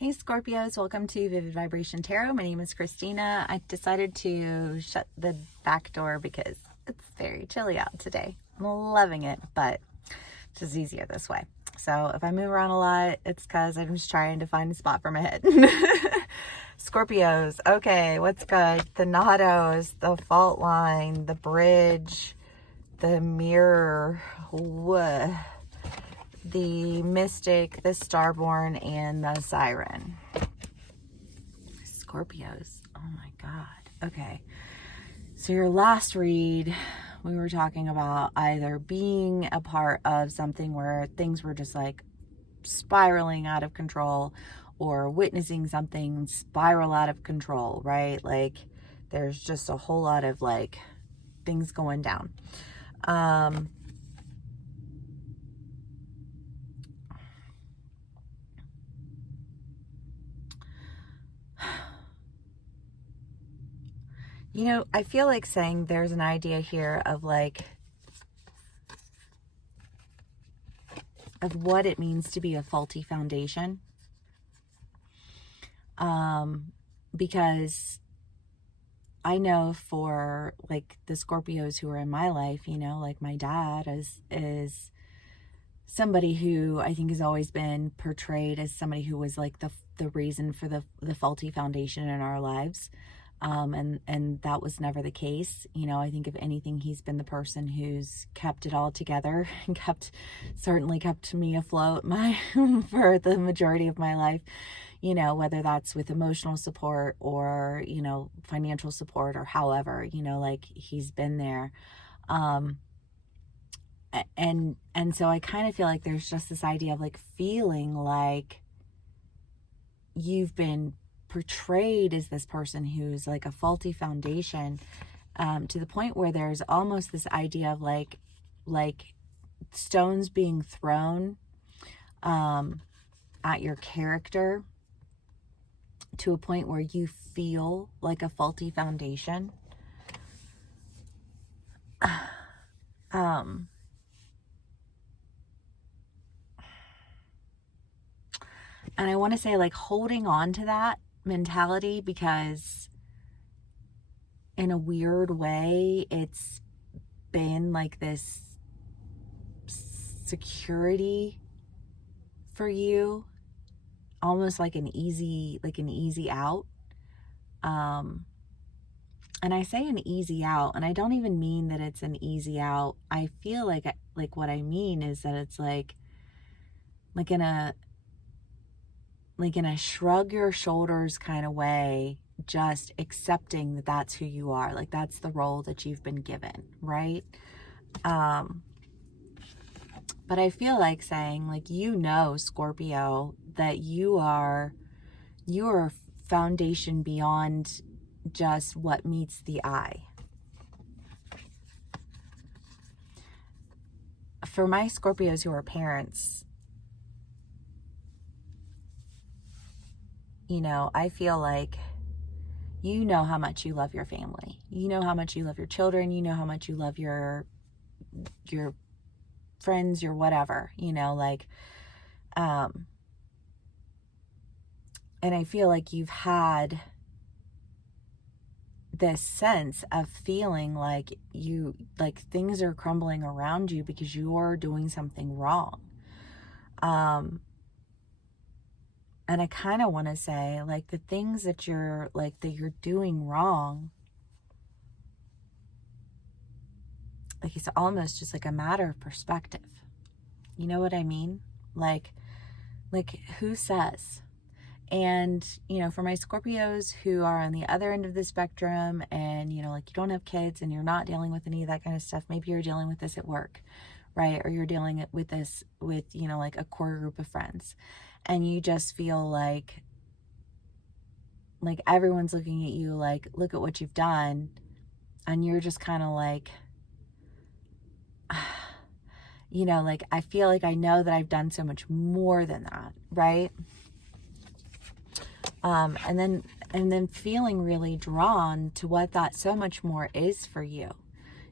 Hey Scorpios, welcome to Vivid Vibration Tarot. My name is Christina. I decided to shut the back door because it's very chilly out today. I'm loving it, but it's just easier this way. So if I move around a lot, it's because I'm just trying to find a spot for my head. Scorpios, okay, what's good? The Nados, the fault line, the bridge, the mirror, the mystic, the starborn, and the siren. Scorpios, oh my god. Okay, so your last read, we were talking about either being a part of something where things were just like spiraling out of control, or witnessing something spiral out of control, right? Like there's just a whole lot of like things going down. You know, I feel like saying there's an idea here of like, of what it means to be a faulty foundation. Because I know for like the Scorpios who are in my life, you know, like my dad is somebody who I think has always been portrayed as somebody who was like the reason for the faulty foundation in our lives. And that was never the case. You know, I think if anything, he's been the person who's kept it all together and certainly kept me afloat for the majority of my life, you know, whether that's with emotional support or, you know, financial support or however, you know, like he's been there. And so I kind of feel like there's just this idea of like feeling like you've been portrayed as this person who's like a faulty foundation, to the point where there's almost this idea of like stones being thrown at your character to a point where you feel like a faulty foundation. And I want to say like holding on to that mentality, because in a weird way it's been like this security for you, almost like an easy out. And I say an easy out, and I don't even mean that it's an easy out. I feel like what I mean is that it's like in a shrug your shoulders kind of way, just accepting that that's who you are. Like that's the role that you've been given, right? But I feel like saying like, you know, Scorpio, that you are foundation beyond just what meets the eye. For my Scorpios who are parents, you know, I feel like you know how much you love your family. You know how much you love your children. You know how much you love your friends, your whatever, you know, like, and I feel like you've had this sense of feeling like things are crumbling around you because you're doing something wrong. And I kind of want to say like the things that you're doing wrong, like it's almost just like a matter of perspective. You know what I mean? Like who says? And, you know, for my Scorpios who are on the other end of the spectrum and, you know, like you don't have kids and you're not dealing with any of that kind of stuff. Maybe you're dealing with this at work, right? Or you're dealing with this with, you know, like a core group of friends. And you just feel like everyone's looking at you like, look at what you've done. And you're just kind of like, you know, like, I feel like I know that I've done so much more than that, right? And then feeling really drawn to what that so much more is for you,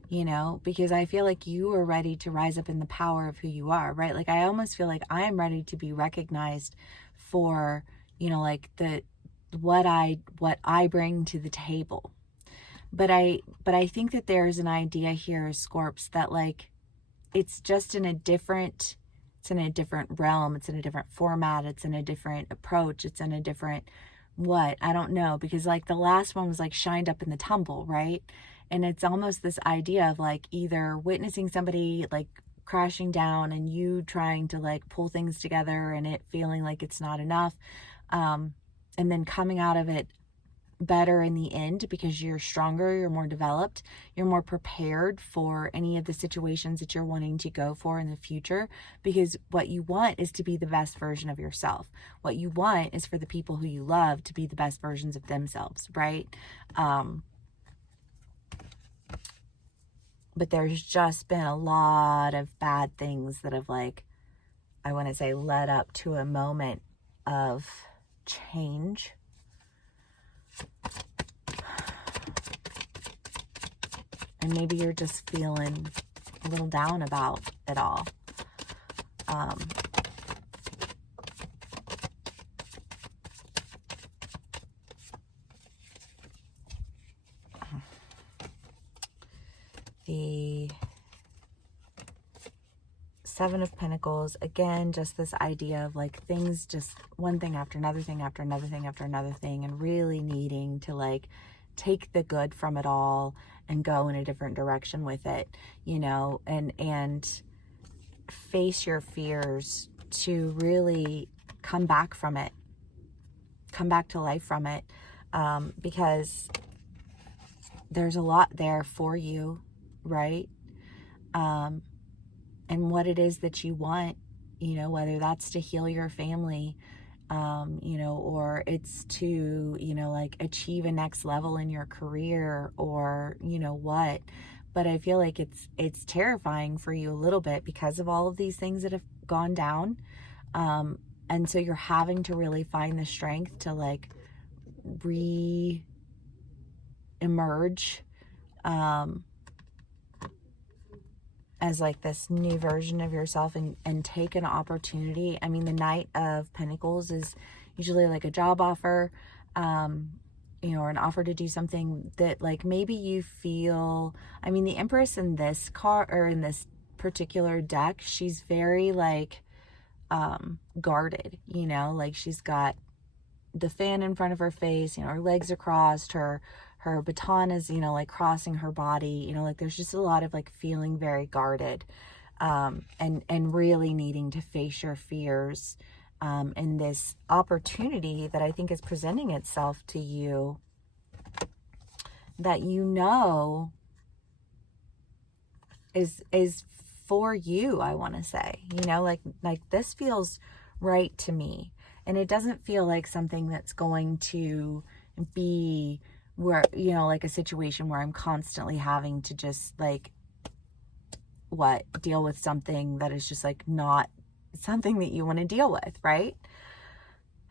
you know, because I feel like you are ready to rise up in the power of who you are, right? Like I almost feel like I'm ready to be recognized for you know, like what I bring to the table. But I think that there's an idea here, Scorps, that like it's just in a different realm, it's in a different format, it's in a different approach, it's in a different I don't know, because like the last one was like shined up in the tumble, right? And it's almost this idea of like either witnessing somebody like crashing down and you trying to like pull things together and it feeling like it's not enough, and then coming out of it better in the end because you're stronger, you're more developed, you're more prepared for any of the situations that you're wanting to go for in the future, because what you want is to be the best version of yourself. What you want is for the people who you love to be the best versions of themselves, right? But there's just been a lot of bad things that have like, I want to say, led up to a moment of change. And maybe you're just feeling a little down about it all. The Seven of Pentacles, again, just this idea of like things, just one thing after another thing after another thing after another thing, and really needing to like take the good from it all and go in a different direction with it, you know, and face your fears to really come back from it, come back to life from it, because there's a lot there for you, right? And what it is that you want, you know, whether that's to heal your family, you know, or it's to, you know, like achieve a next level in your career, or, you know what. But I feel like it's terrifying for you a little bit because of all of these things that have gone down. And so you're having to really find the strength to like re-emerge, as like this new version of yourself, and take an opportunity. I mean, the Knight of Pentacles is usually like a job offer, you know, or an offer to do something that like maybe you feel, I mean, the Empress in this card, or in this particular deck, she's very like guarded, you know, like she's got the fan in front of her face, you know, her legs are crossed, her baton is, you know, like crossing her body, you know, like there's just a lot of like feeling very guarded, and really needing to face your fears, in this opportunity that I think is presenting itself to you, that you know is for you. I want to say, you know, like this feels right to me, and it doesn't feel like something that's going to be where, you know, like a situation where I'm constantly having to just like deal with something that is just like not something that you want to deal with, right?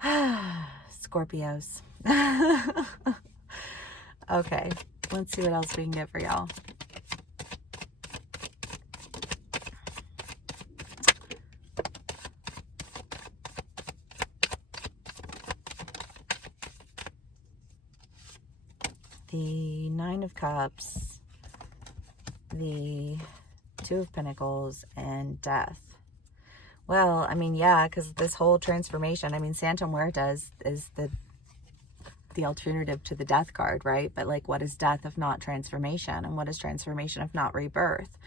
Scorpios. Okay, let's see what else we can get for y'all. The Nine of Cups, the Two of Pentacles, and Death. Well, I mean, yeah, because this whole transformation, I mean, Santa Muerta is the alternative to the Death card, right? But like, what is death if not transformation? And what is transformation if not rebirth?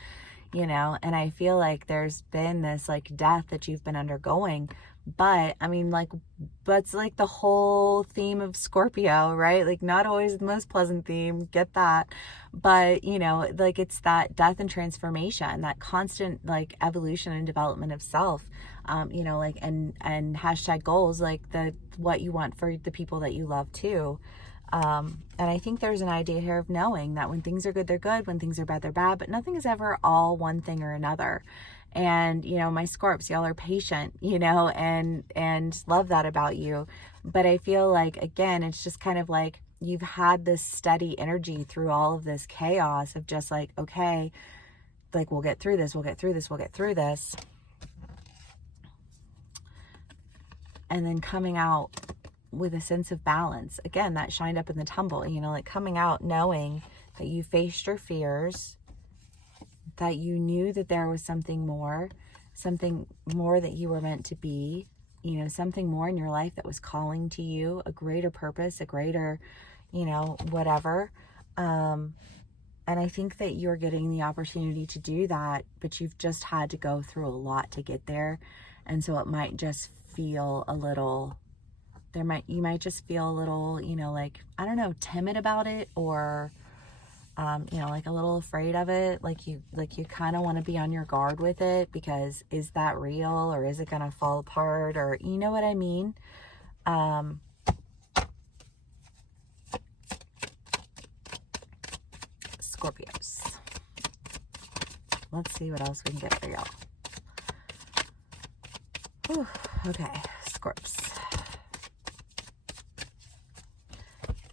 You know, and I feel like there's been this like death that you've been undergoing, but I mean, like, that's like the whole theme of Scorpio, right? Like, not always the most pleasant theme, get that, but you know, like, it's that death and transformation, that constant like evolution and development of self, you know, like, and hashtag goals, like what you want for the people that you love too. And I think there's an idea here of knowing that when things are good, they're good. When things are bad, they're bad. But nothing is ever all one thing or another. And, you know, my Scorps, y'all are patient, you know, and love that about you. But I feel like, again, it's just kind of like you've had this steady energy through all of this chaos of just like, okay, like, we'll get through this, we'll get through this, we'll get through this. And then coming out with a sense of balance. Again, that shined up in the tumble, you know, like coming out knowing that you faced your fears, that you knew that there was something more that you were meant to be, you know, something more in your life that was calling to you, a greater purpose, a greater, you know, whatever. And I think that you're getting the opportunity to do that, but you've just had to go through a lot to get there. And so it might just feel a little, you might just feel a little, you know, like, I don't know, timid about it, or, you know, like a little afraid of it. Like you kind of want to be on your guard with it, because is that real, or is it going to fall apart, or, you know what I mean? Scorpios. Let's see what else we can get for y'all. Whew, okay, Scorps.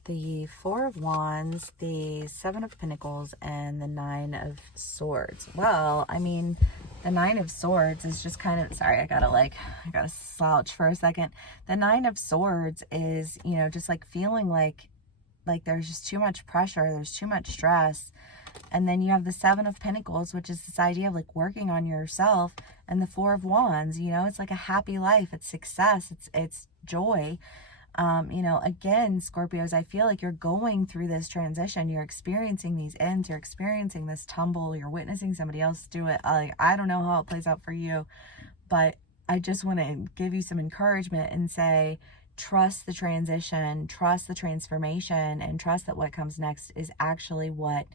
The Four of Wands, the Seven of Pentacles, and the Nine of Swords. Well, I mean, the Nine of Swords is just kind of, sorry, I gotta slouch for a second. The Nine of Swords is, you know, just like feeling like there's just too much pressure, there's too much stress. And then you have the Seven of Pentacles, which is this idea of like working on yourself, and the Four of Wands, you know, it's like a happy life, it's success, it's joy. You know, again, Scorpios, I feel like you're going through this transition, you're experiencing these ends, you're experiencing this tumble, you're witnessing somebody else do it. Like, I don't know how it plays out for you, but I just want to give you some encouragement and say, trust the transition, trust the transformation, and trust that what comes next is actually what,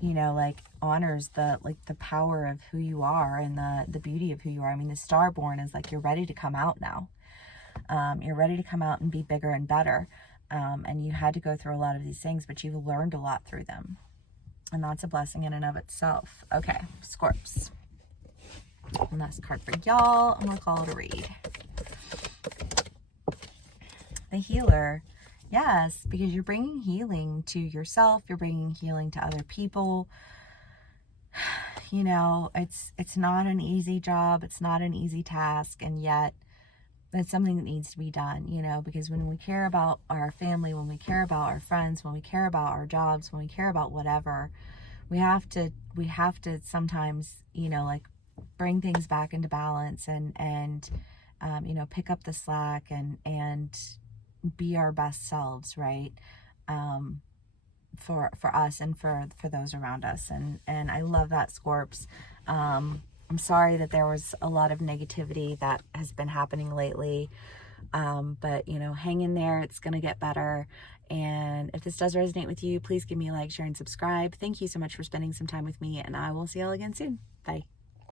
you know, like honors the power of who you are and the beauty of who you are. I mean, the Starborn is like, you're ready to come out now. You're ready to come out and be bigger and better. And you had to go through a lot of these things, but you've learned a lot through them. And that's a blessing in and of itself. Okay, Scorps. And last card for y'all. I'm going to call it a read. The Healer. Yes, because you're bringing healing to yourself. You're bringing healing to other people. You know, it's not an easy job. It's not an easy task. And yet it's something that needs to be done, you know, because when we care about our family, when we care about our friends, when we care about our jobs, when we care about whatever, we have to sometimes, you know, like bring things back into balance and you know, pick up the slack and be our best selves, right? For us and for those around us. And I love that, Scorps. I'm sorry that there was a lot of negativity that has been happening lately. But, you know, hang in there. It's going to get better. And if this does resonate with you, please give me a like, share, and subscribe. Thank you so much for spending some time with me, and I will see y'all again soon. Bye.